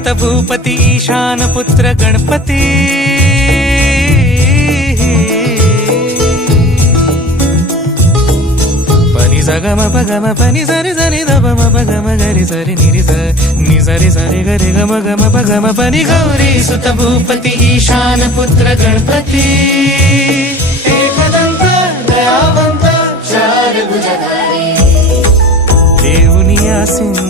సుత భూపతి ఈశానపుత్ర గణపతి. గమ పగమ పని సరి సరి దమ పగమ గరి సరి నిరి సరి సరి సరి గరి గమ గమ పగమ పని గౌరీ సుత భూపతి ఈశాన పుత్ర గణపతి దేవుని ఆసింద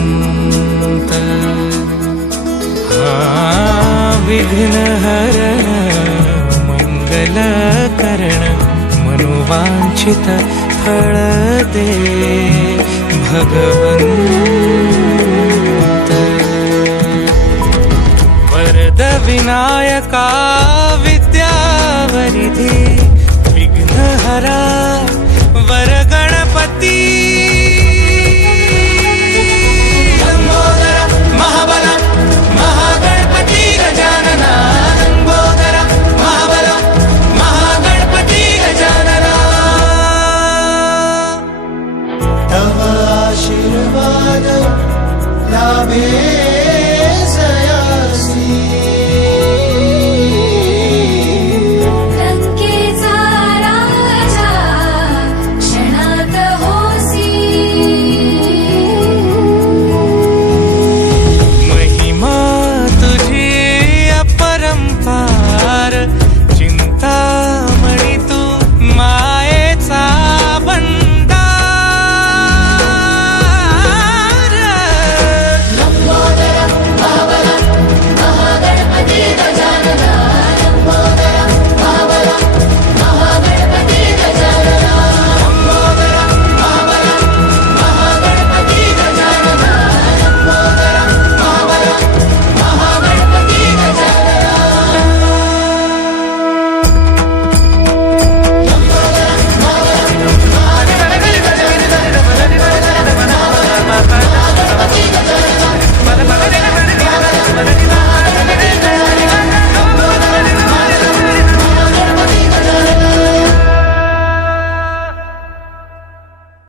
विघ्न हरण मंगल करण मनोवांछित फळ दे भगवंत वरद विनायका